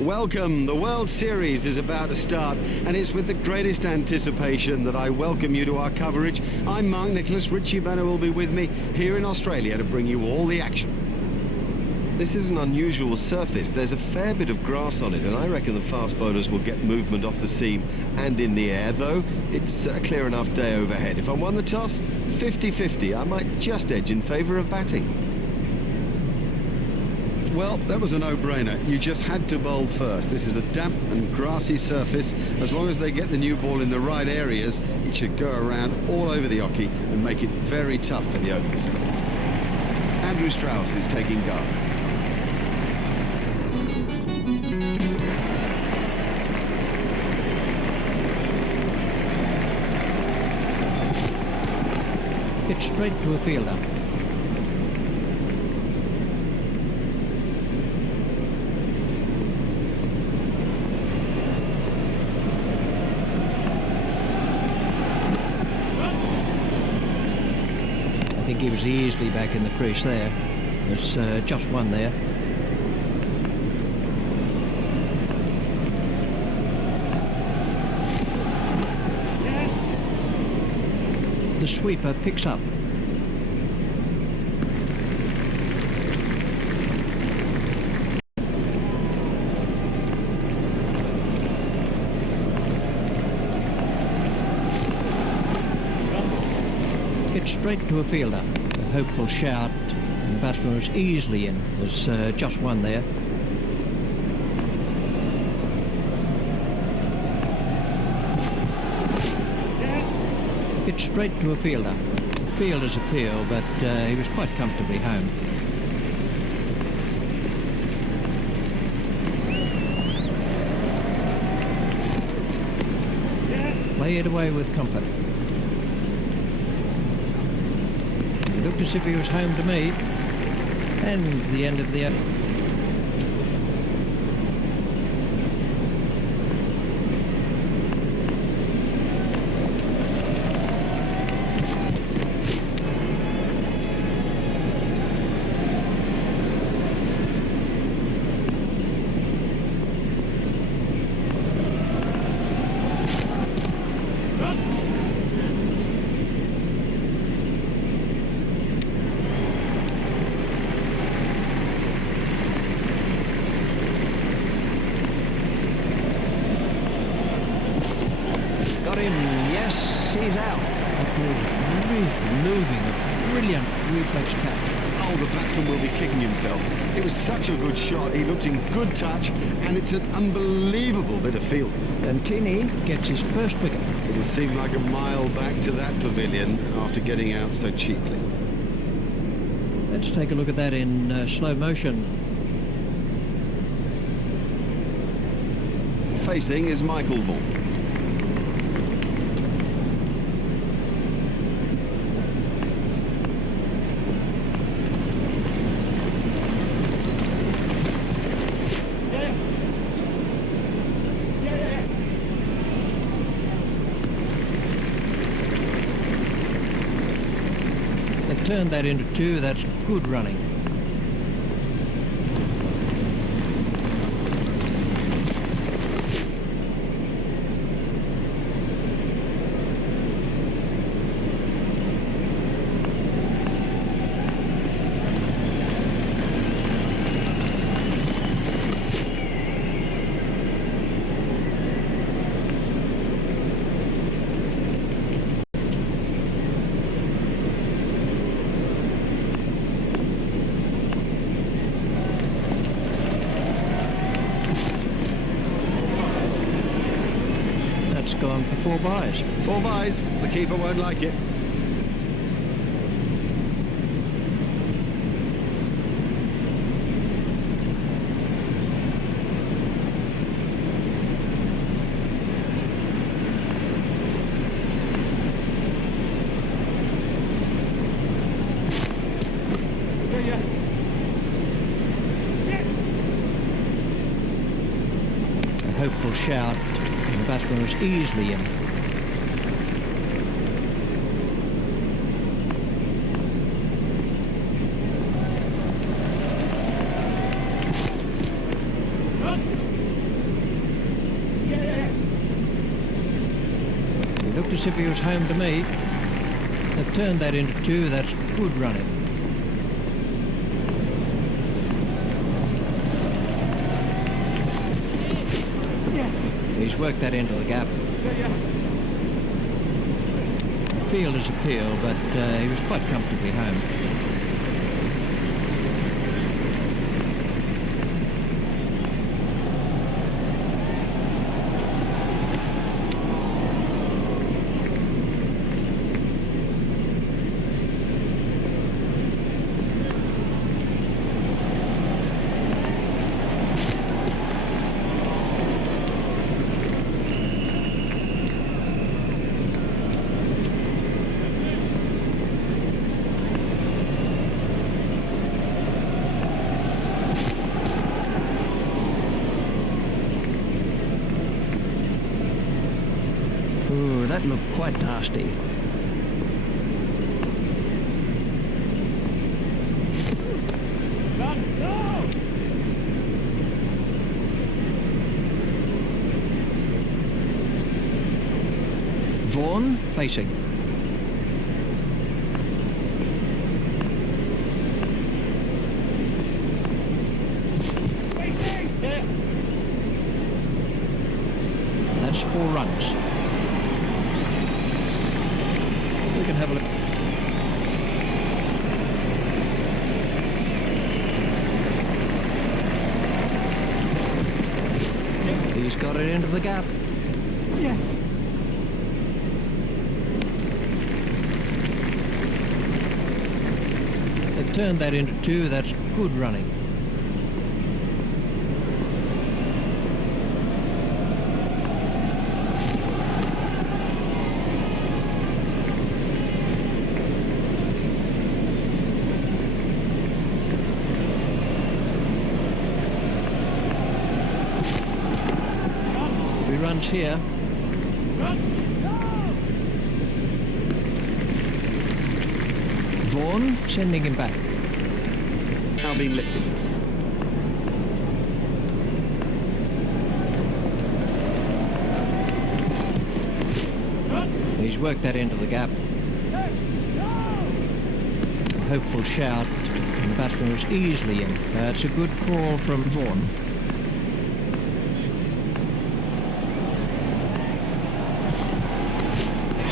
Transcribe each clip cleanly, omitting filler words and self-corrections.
Welcome. The World Series is about to start, and it's with the greatest anticipation that I welcome you to our coverage. I'm Mark Nicholas. Richie Benner will be with me here in Australia to bring you all the action. This is an unusual surface. There's a fair bit of grass on it, and I reckon the fast bowlers will get movement off the seam and in the air, though it's a clear enough day overhead. If I won the toss, 50-50, I might just edge in favour of batting. Well, that was a no-brainer. You just had to bowl first. This is a damp and grassy surface. As long as they get the new ball in the right areas, it should go around all over the oche and make it very tough for the openers. Andrew Strauss is taking guard. It's straight to a fielder. I think he was easily back in the crease there. There's just one there. The sweeper picks up. It's straight to a fielder. A hopeful shout, and the batsman was easily in. There's just one there. It's straight to a fielder. Fielder's appeal, but he was quite comfortably home. Play it away with comfort. It looked as if he was home to me. And the end of the... Got him, yes, he's out. That ball was really moving, a brilliant reflex catch. Oh, the batsman will be kicking himself. It was such a good shot. He looked in good touch, and it's an unbelievable bit of field. And Tini gets his first wicket. It'll seem like a mile back to that pavilion after getting out so cheaply. Let's take a look at that in slow motion. Facing is Michael Vaughan. Turned that into two. That's good running. Gone for 4 byes. 4 byes. The keeper won't like it. hopeful shout, and the batsman was easily in. He looked as if he was home to me. They've turned that into two. That's good running. He's worked that into the gap. The fielder's appeal, but he was quite comfortably home. Ooh, that looked quite nasty. Vaughan facing. That's 4 runs. We can have a look. He's got it into the gap. Yeah. They've turned that into 2. That's good running. Runs here. Vaughan sending him back. Now being lifted. He's worked that into the gap. A hopeful shout, and the batsman was easily in. That's a good call from Vaughan.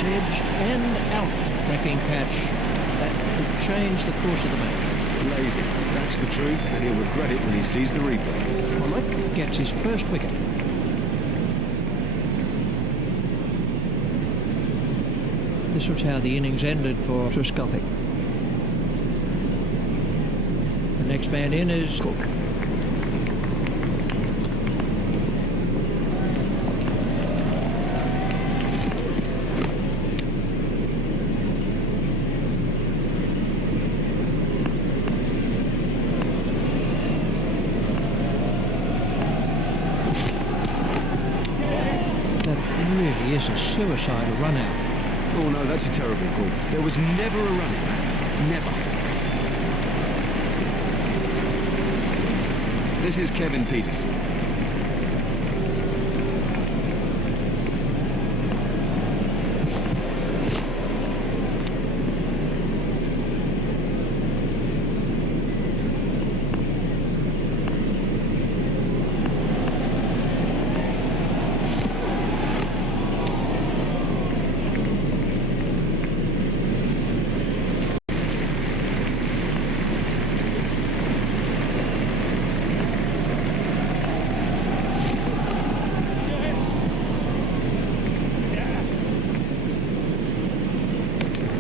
Edged and out. Cracking catch. That could change the course of the match. Lazy. That's the truth, and he'll regret it when he sees the replay. Pollock gets his first wicket. This was how the innings ended for Trescothick. The next man in is Cook. Really is a suicidal run out. Oh no, that's a terrible call. There was never a run in that. Never. This is Kevin Peterson.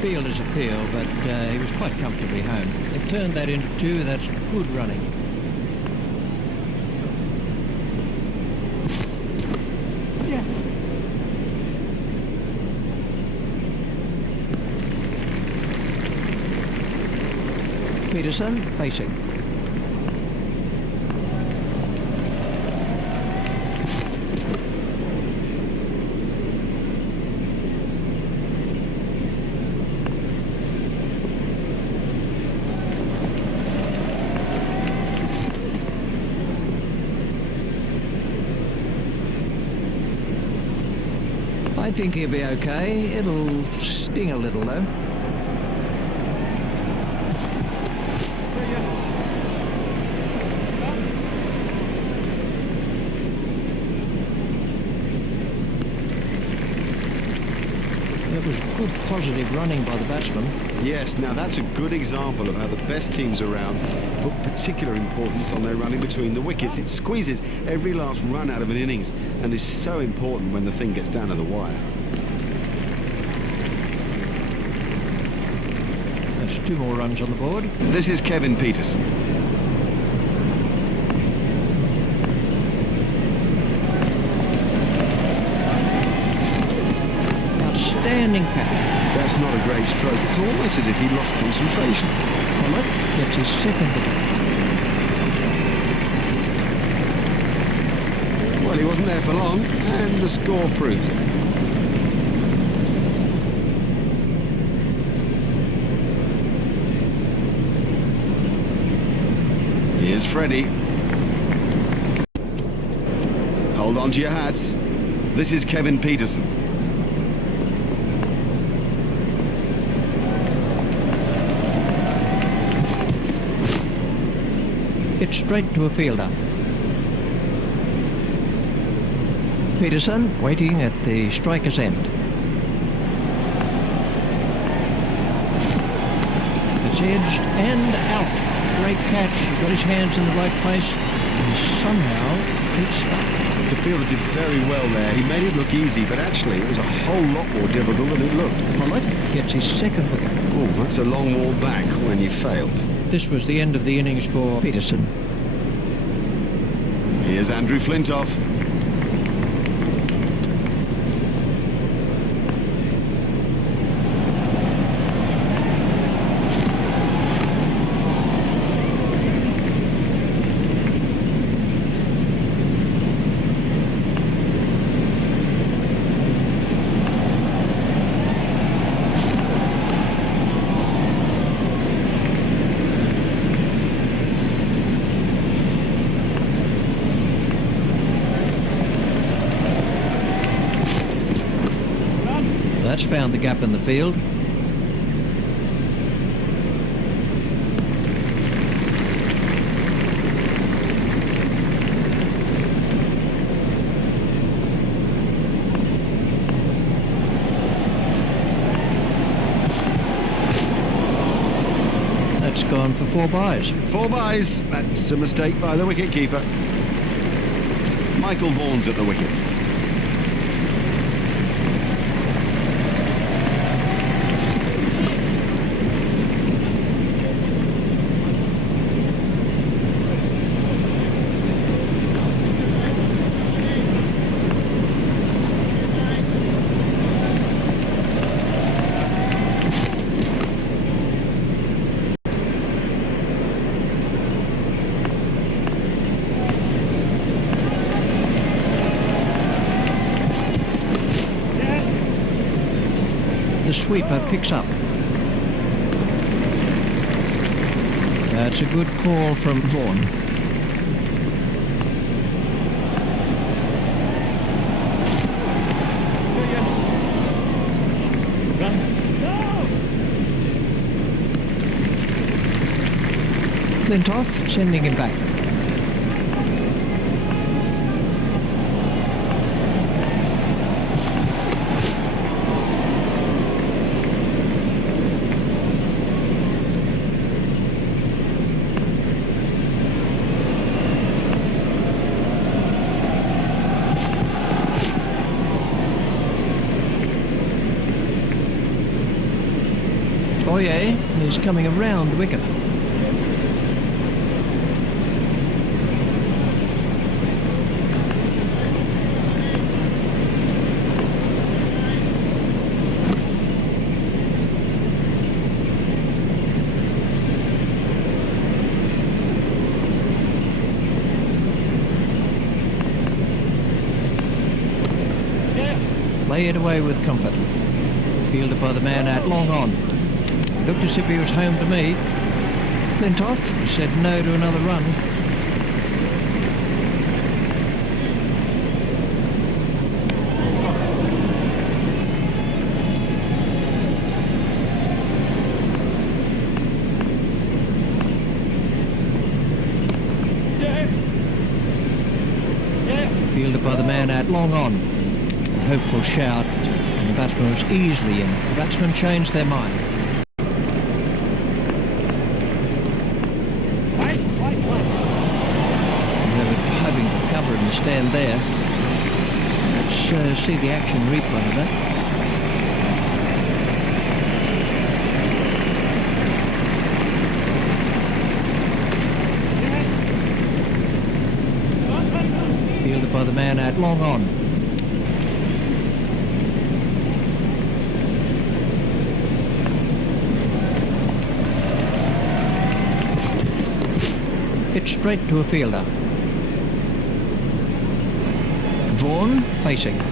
Fielder's appeal, but he was quite comfortably home. They've turned that into 2. That's good running. Yeah. Peterson facing. I think he'll be okay. It'll sting a little though. That was good positive running by the batsman. Yes, now that's a good example of how the best teams around put particular importance on their running between the wickets. It squeezes every last run out of an innings and is so important when the thing gets down to the wire. That's 2 more runs on the board. This is Kevin Pietersen. Outstanding catch. That's not a great stroke. It's almost as if he lost concentration. Pollock gets his second wicket. Well, he wasn't there for long, and the score proves it. Here's Freddie. Hold on to your hats. This is Kevin Pietersen. Hit straight to a fielder. Pietersen waiting at the striker's end. It's edged and out. Great catch. He got his hands in the right place and somehow it stuck. The fielder did very well there. He made it look easy, but actually it was a whole lot more difficult than it looked. Pollock gets his second wicket. Oh, that's a long walk back when you failed. This was the end of the innings for Pietersen. Here's Andrew Flintoff. That's found the gap in the field. That's gone for 4 byes. 4 byes. That's a mistake by the wicketkeeper. Michael Vaughan's at the wicket. The sweeper picks up. That's a good call from Vaughan. Flintoff sending him back. Boyer is coming around the wicket. Lay it away with comfort. Fielded by the man out long on. Looked as if he was home to me. Flintoff said no to another run. Fielded by the man out long on. A hopeful shout, and the batsman was easily in. The batsmen changed their mind. They were diving for cover in the stand there. Let's see the action replay of that. Fielded by the man out long on. Hit straight to a fielder. Vaughan facing.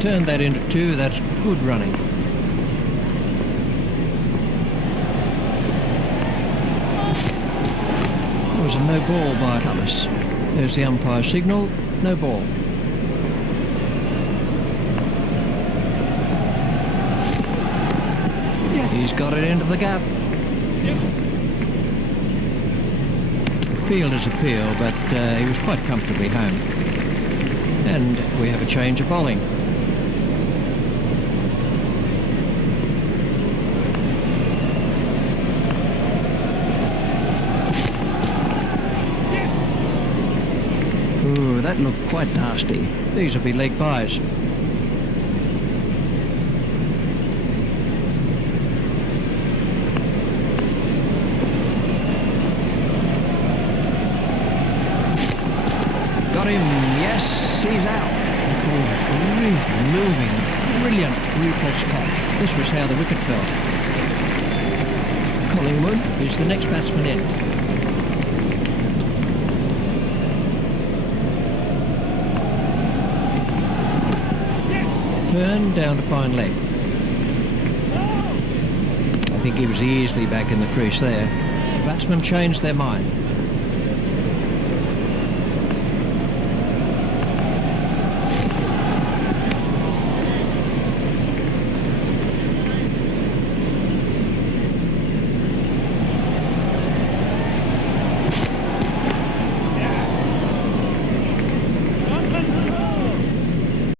Turned that into 2, that's good running. It was a no ball by Thomas. There's the umpire signal, no ball. He's got it into the gap. Fielder's appeal, but he was quite comfortably home. And we have a change of bowling. Ooh, that looked quite nasty. These will be leg byes. Got him, yes, he's out. Oh, really moving, brilliant reflex catch. This was how the wicket fell. Collingwood is the next batsman in. Turn down to fine leg. I think he was easily back in the crease there. The batsmen changed their mind.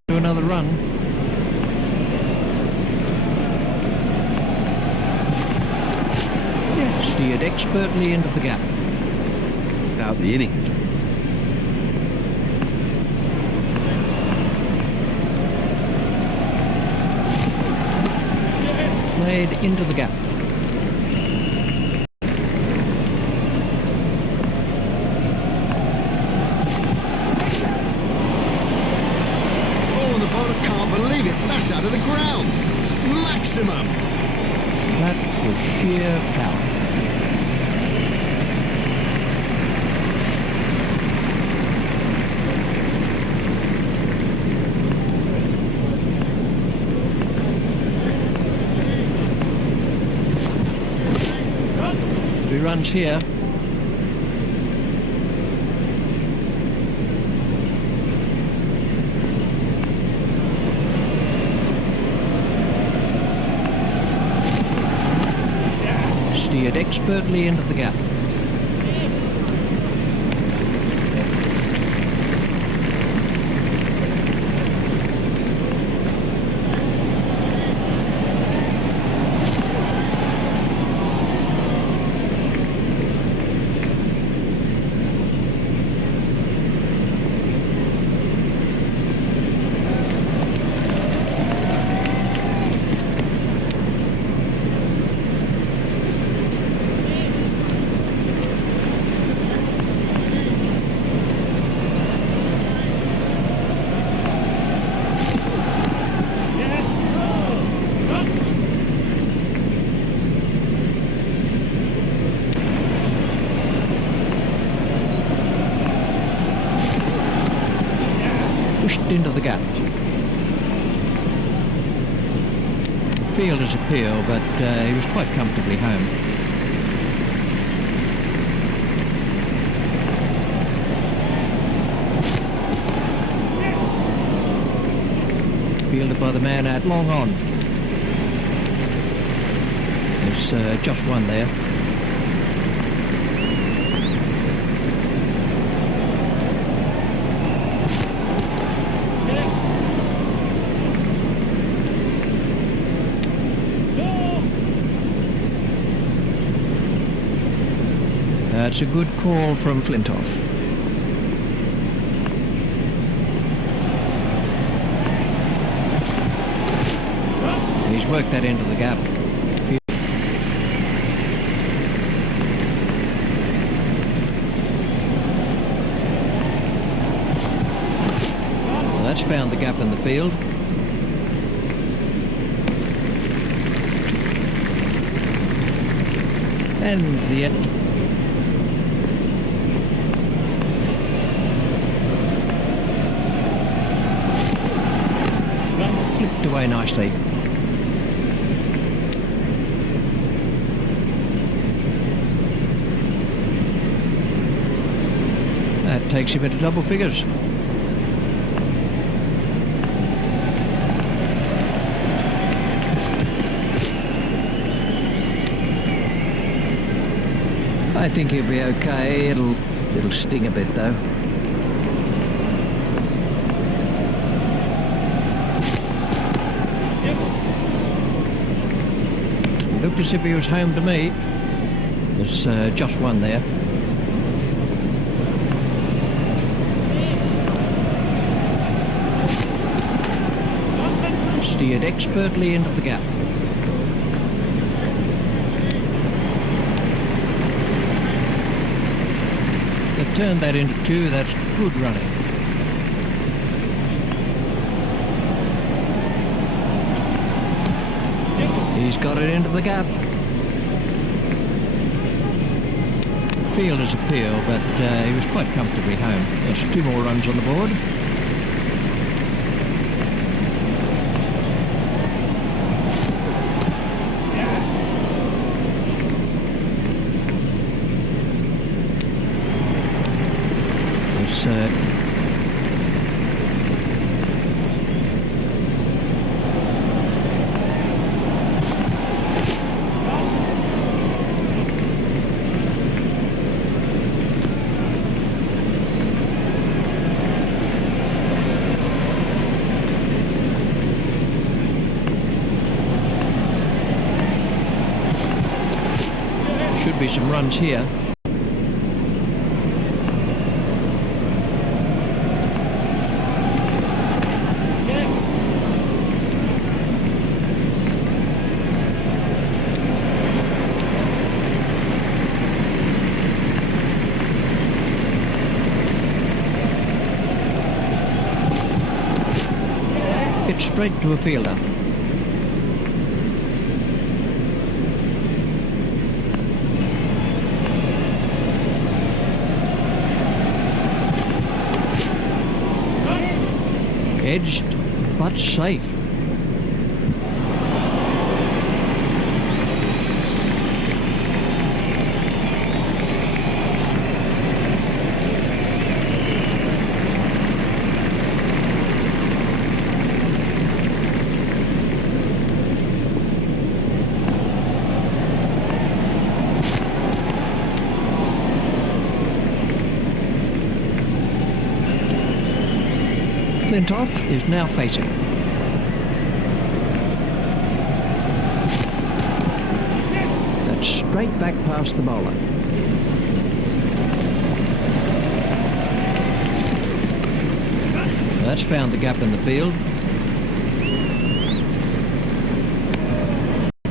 Do another run. Steered expertly into the gap. Out the inning. Played into the gap. Oh, and the bowler can't believe it. That's out of the ground. Maximum. That was sheer power. Runs here. Steered expertly into the gap. pushed into the gap. Fielder's appeal, but he was quite comfortably home. Fielded by the man out long on. There's just one there. That's a good call from Flintoff. He's worked that into the gap. Well, that's found the gap in the field. And the end. Flipped away nicely. That takes him into double figures. I think he'll be okay. It'll sting a bit though. Looked as if he was home to me. There's just one there. Steered expertly into the gap. They've turned that into two. That's good running. He's got it into the gap. Fielder's appeal, but he was quite comfortably home. There's two more runs on the board. There's should be some runs here. Hit straight to a fielder. Edged, but safe. Flintoff is now facing. That's straight back past the bowler. That's found the gap in the field.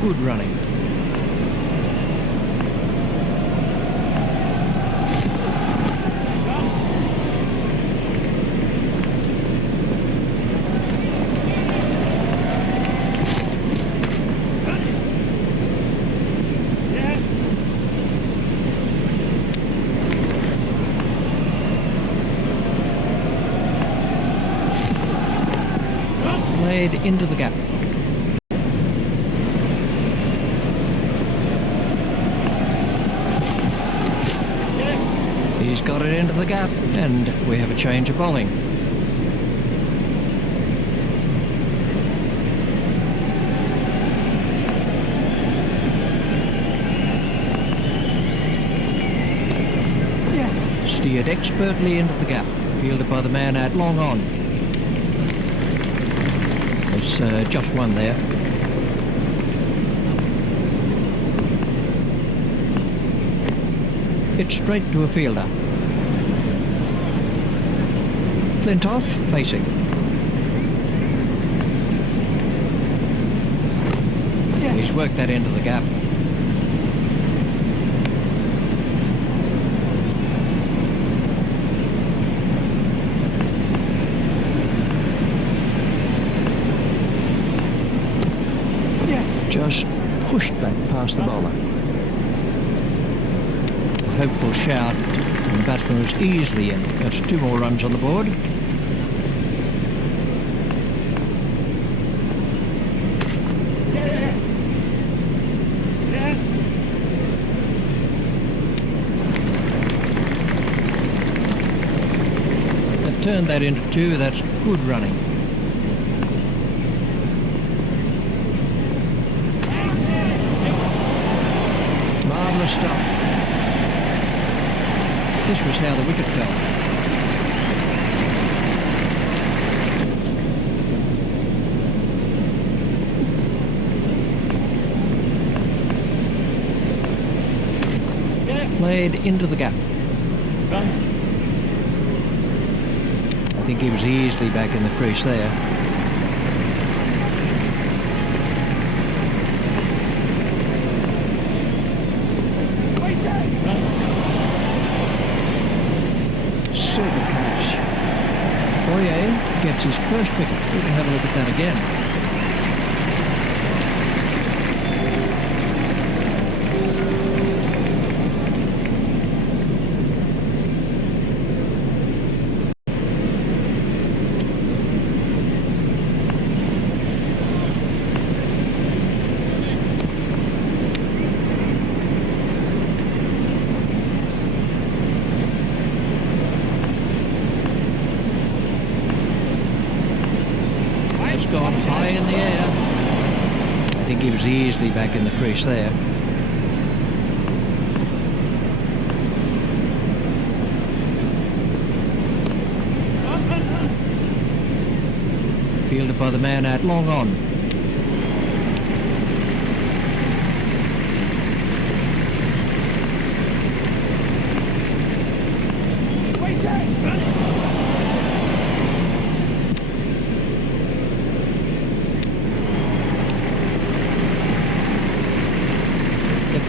Good running. Played into the gap. He's got it into the gap, and we have a change of bowling. Steered expertly into the gap, fielded by the man at long on. There's just one there. It's straight to a fielder. Flintoff facing. He's worked that into the gap. Just pushed back past the bowler. A hopeful shout, and the batsman was easily in. That's 2 more runs on the board. They turned that into 2. That's good running. Marvellous stuff. This was how the wicket fell. Played into the gap. I think he was easily back in the crease there. Super catch. Boyer gets his first wicket. We can have a look at that again. Gone high in the air. I think he was easily back in the crease there. Fielded by the man at long on.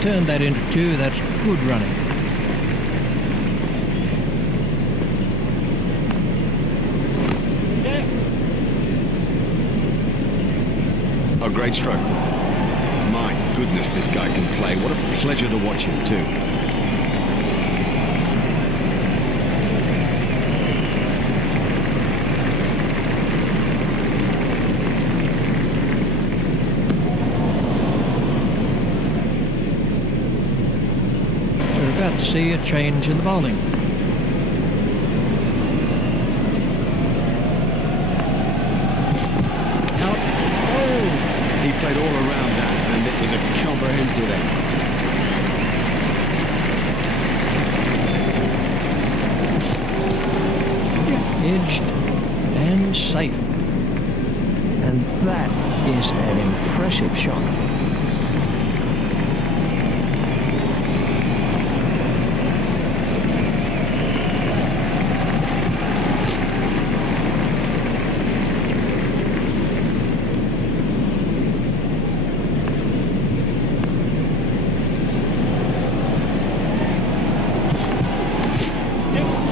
Turned that into 2. That's good running. A great stroke. My goodness, this guy can play. What a pleasure to watch him too. About to see a change in the bowling. Out. Oh! He played all around that, and it was a comprehensive effort. Edged and safe. And that is an impressive shot.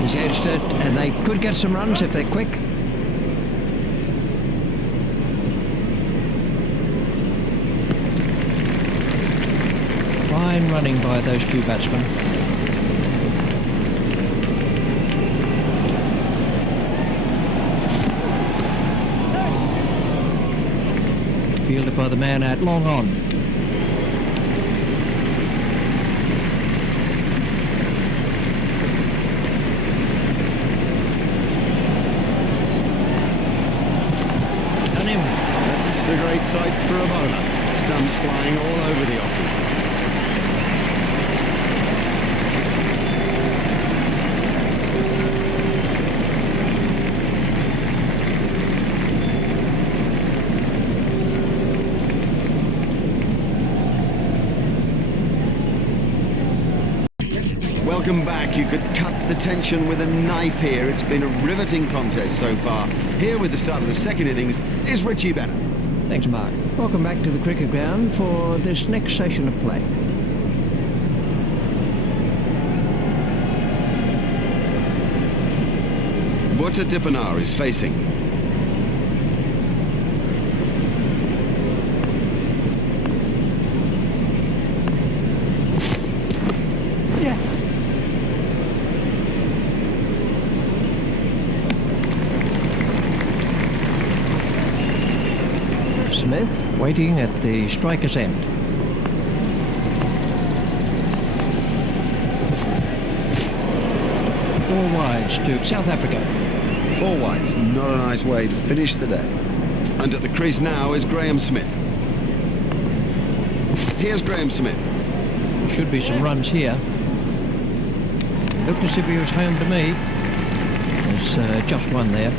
He's edged it, and they could get some runs if they're quick. Fine running by those 2 batsmen. by the man out long on. Done him. That's a great sight for a bowler. Stumps flying all over the offing. Welcome back. You could cut the tension with a knife here. It's been a riveting contest so far. Here with the start of the second innings is Richie Bennett. Thanks, Mark. Welcome back to the cricket ground for this next session of play. Butta Dipanar is facing. Smith waiting at the striker's end. Four wides to South Africa. Four wides, not a nice way to finish the day. And at the crease now is Graham Smith. Here's Graham Smith. Should be some runs here. Looked as if he was home to me. There's just one there.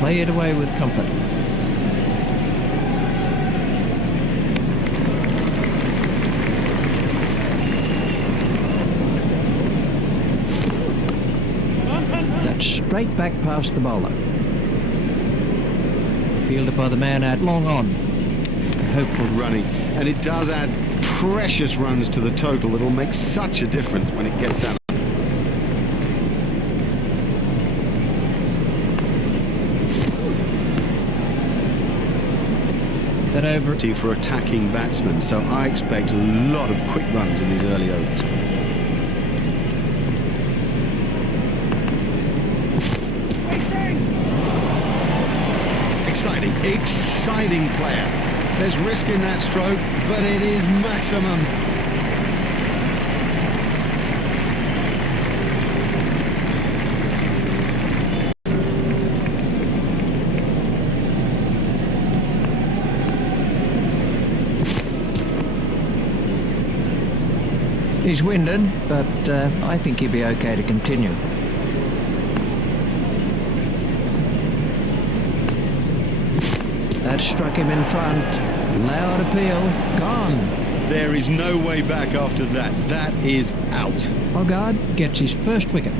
Play it away with comfort. That's straight back past the bowler. Fielded by the man out long on. Hopeful Running, and it does add precious runs to the total. It'll make such a difference when it gets down. that over. For attacking batsmen, so I expect a lot of quick runs in these early overs. Exciting player. There's risk in that stroke, but it is maximum. He's winded, but I think he'll be okay to continue. That struck him in front. Loud appeal. Gone. There is no way back after that. That is out. Hoggard gets his first wicket.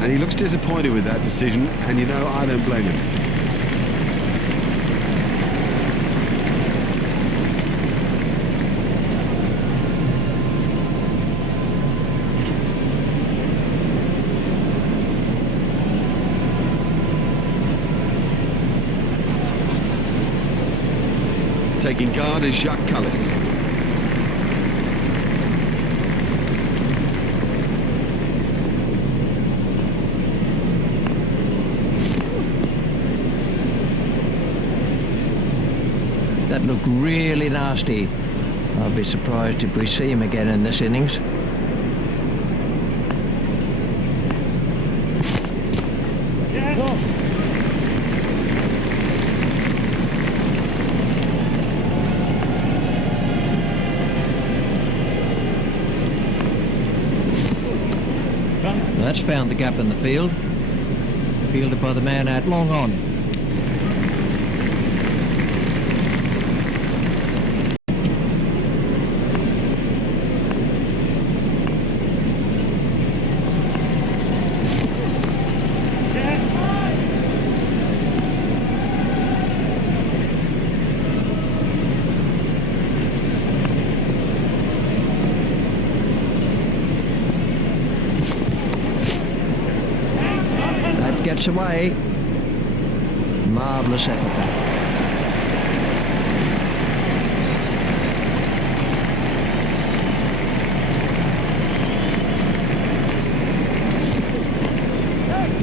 And he looks disappointed with that decision, and you know, I don't blame him. Taking guard is Jacques Kallis. That looked really nasty. I'll be surprised if we see him again in this innings. That's found the gap in the field. Fielded by the man out long on. Gets away. Marvellous effort there.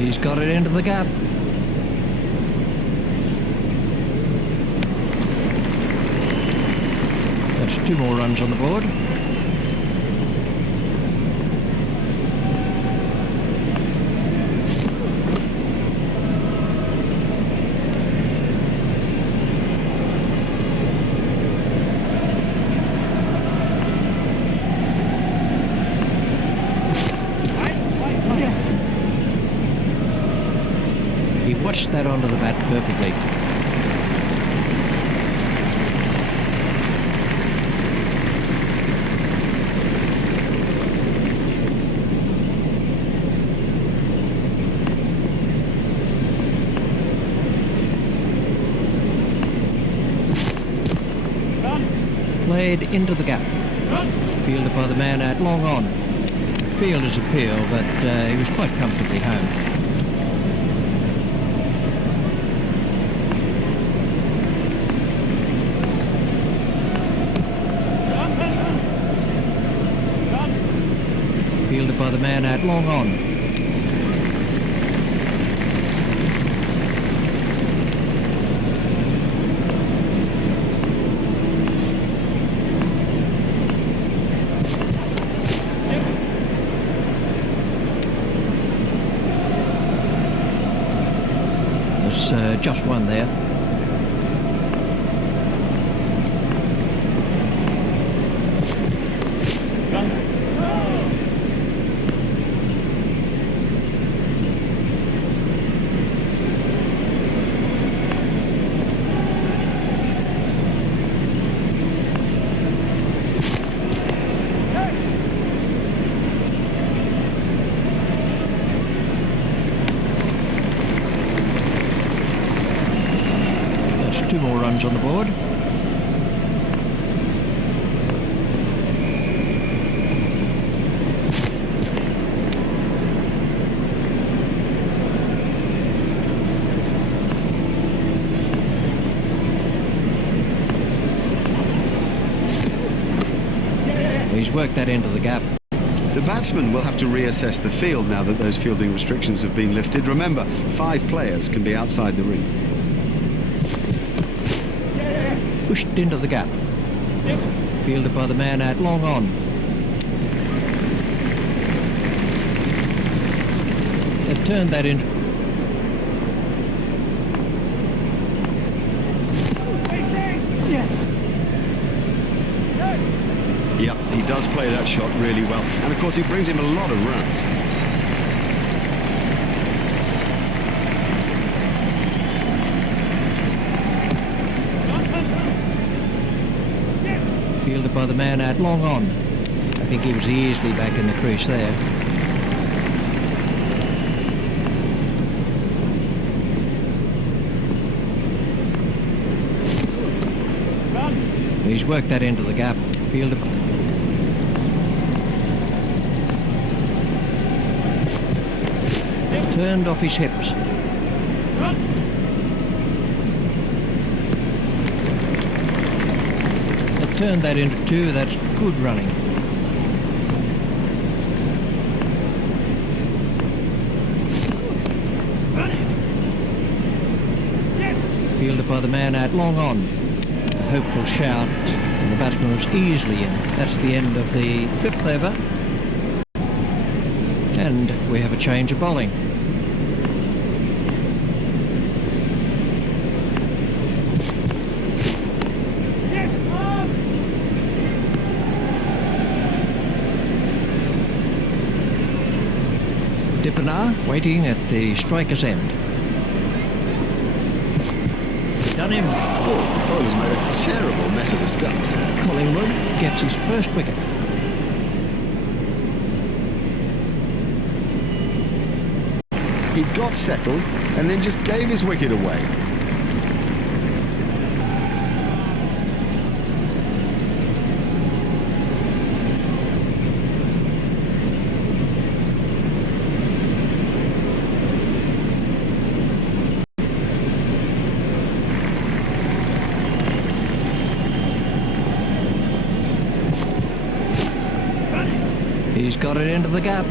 He's got it into the gap. That's 2 more runs on the board. He watched that onto the bat perfectly. Played into the gap. Fielded by the man out long on. Fielder's appeal, but he was quite comfortably home. Fielded by the man out long on. There's just one there. There's 2 more runs on the board. He's worked that into the gap. The batsman will have to reassess the field now that those fielding restrictions have been lifted. Remember, 5 players can be outside the ring. Pushed into the gap. Fielded by the man out long on. They've turned that into... Yep, he does play that shot really well. And of course, he brings him a lot of runs. Fielded by the man out long on. I think he was easily back in the crease there. He's worked that into the gap. Fielded. Turned off his hips. Turned that into 2, that's good running. Fielded by the man out long on. A hopeful shout, and the batsman was easily in. That's the end of the 5th over. And we have a change of bowling. Dippenaar waiting at the striker's end. Done him. Oh, the bowler's made a terrible mess of the stumps. Collingwood gets his first wicket. He got settled and then just gave his wicket away. He's got it into the gap.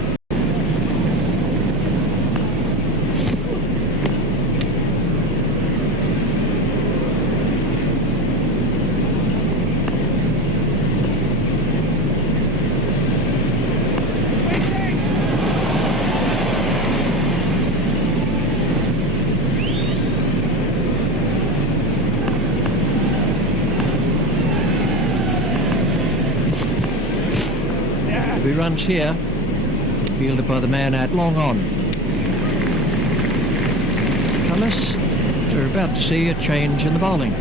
runs here. Fielded by the man out long on. Cullis, we're about to see a change in the bowling.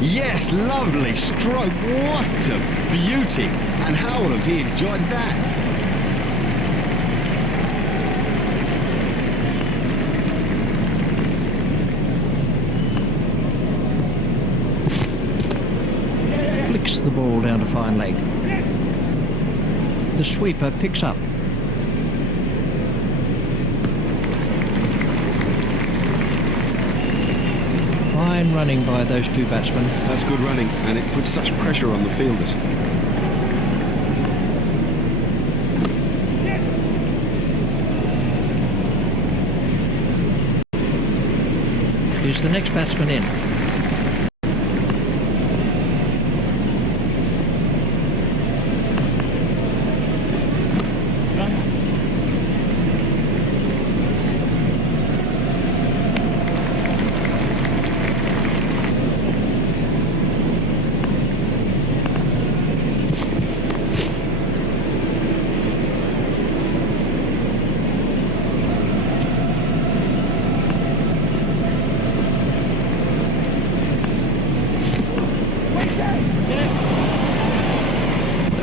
Yes, lovely stroke. What a beauty. And how would have he enjoyed that? Flicks the ball down to fine leg. The sweeper picks up. Fine running by those two batsmen. That's good running, and it puts such pressure on the fielders. Is the next batsman in?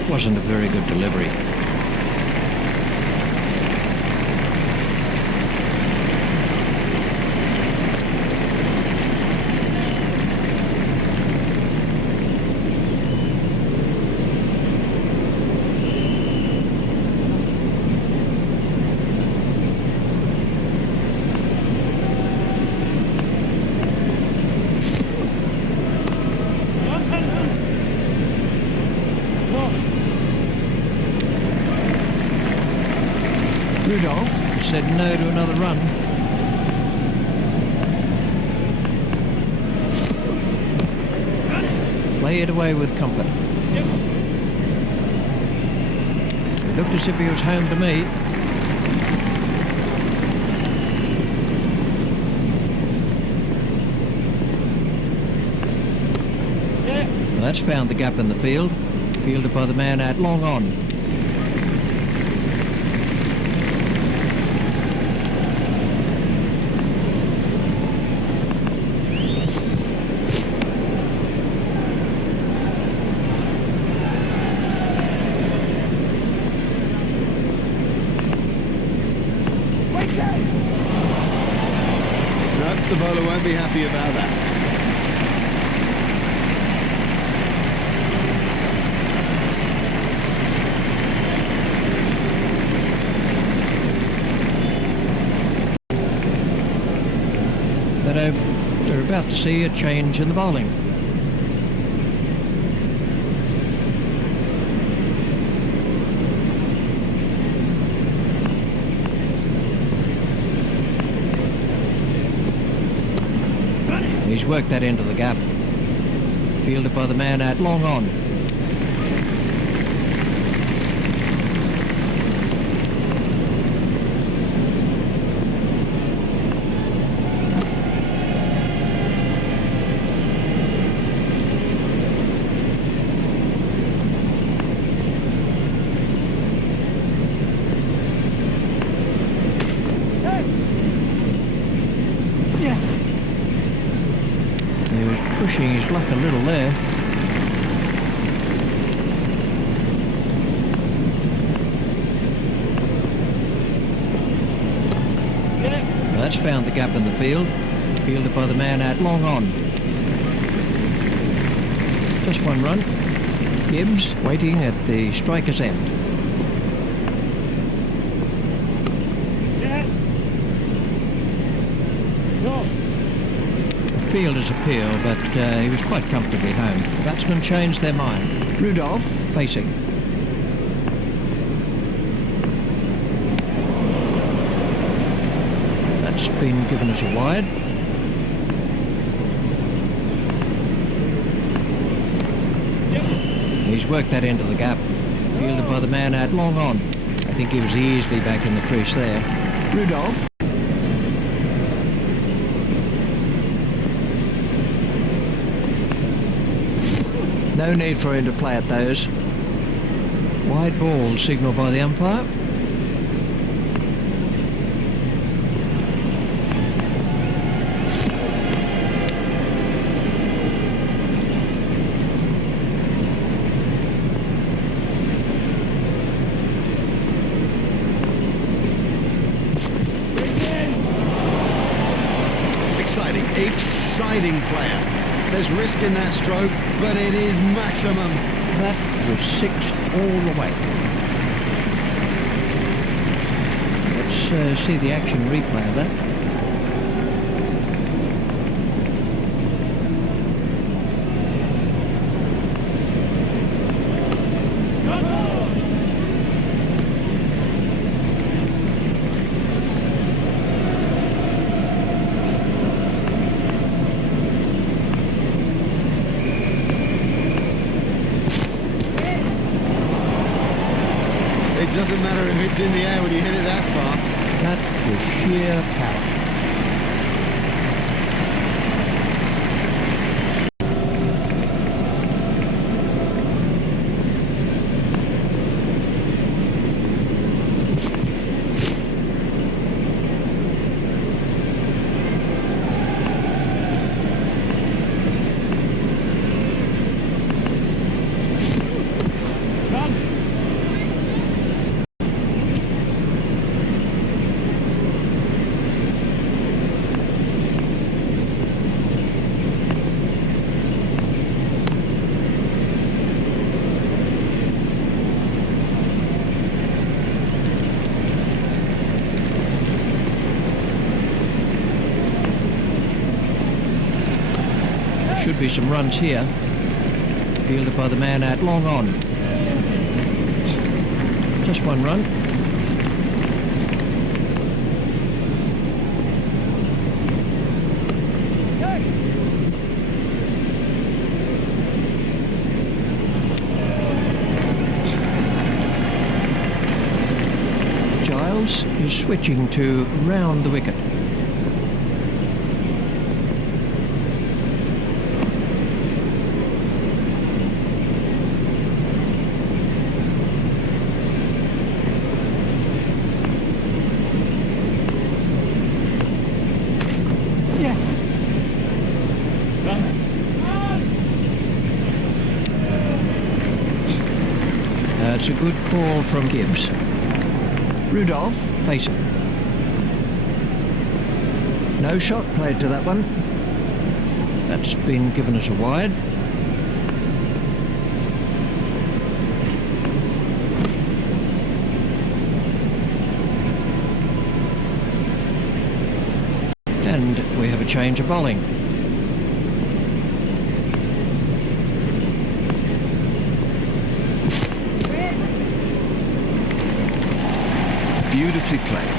Wasn't a very good delivery. Rudolph said no to another run. Play it away with comfort. It looked as if he was home to me. Well, that's found the gap in the field. Fielded by the man out long on. No, the bowler won't be happy about that. But we're about to see a change in the bowling. He's worked that into the gap. Fielded by the man out long on. He was pushing his luck a little there. Well, that's found the gap in the field. Fielded by the man out long on. Just one run. Gibbs waiting at the striker's end. Fielder's appeal, but he was quite comfortably home. The batsmen changed their mind. Rudolph facing. That's been given as a wide. He's worked that into the gap. Fielded by the man out long on. I think he was easily back in the crease there. Rudolph No need for him to play at those. Wide ball signalled by the umpire. Exciting player. There's risk in that stroke, but it is maximum. That was 6 all the way. Let's see the action replay of that. It doesn't matter if it's in the air when you hit it that far. That was sheer power. Should be some runs here. Fielded by the man at long on. Just one run. Giles is switching to round the wicket. That's a good call from Gibbs. Rudolph facing. No shot played to that one. That's been given as a wide. And we have a change of bowling. Beautifully played.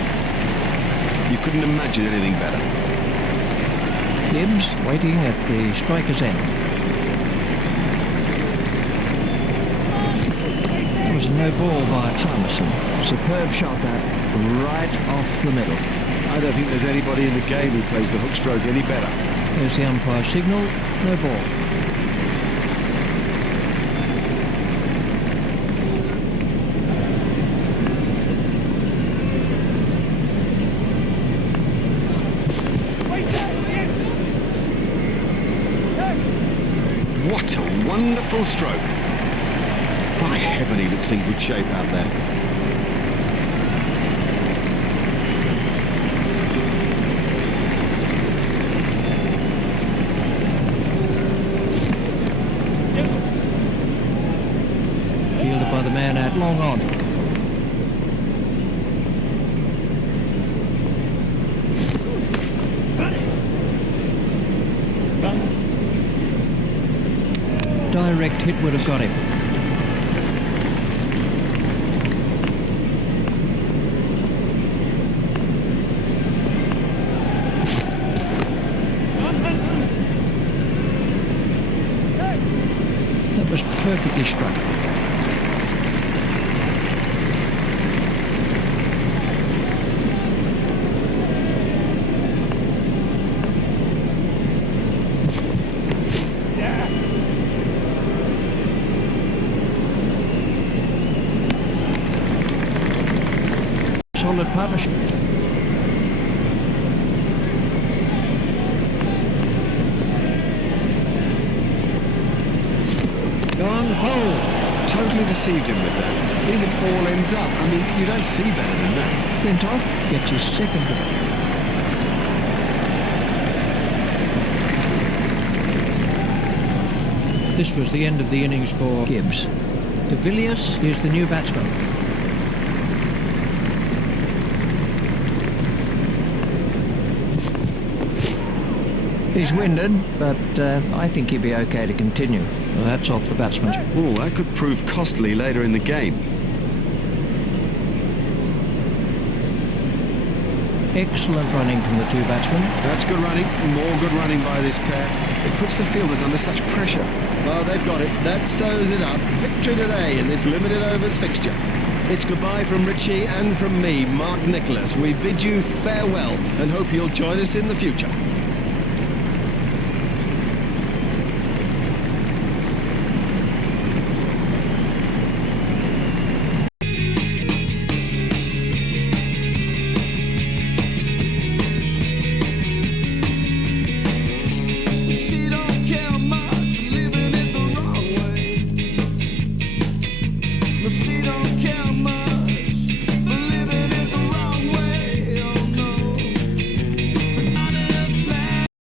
You couldn't imagine anything better. Gibbs waiting at the striker's end. That was a no ball by Harmison. Superb shot that, right off the middle. I don't think there's anybody in the game who plays the hook stroke any better. There's the umpire signal, no ball. What a wonderful stroke. By heaven, he looks in good shape out there. Fielded by the man at long on. Direct hit would have got him. That was perfectly struck. excellent partnership. Gone hole. Totally deceived him with that. Been it all ends up. I mean, you don't see better than that. Flintoff gets his second goal. This was the end of the innings for Gibbs. De Villiers is the new batsman. He's winded, but I think he'll be okay to continue. Well, that's off the batsman. Oh, that could prove costly later in the game. Excellent running from the two batsmen. That's good running. More good running by this pair. It puts the fielders under such pressure. Well, they've got it. That sews it up. Victory today in this limited overs fixture. It's goodbye from Richie and from me, Mark Nicholas. We bid you farewell and hope you'll join us in the future. She don't care much, living it the wrong way. No, she don't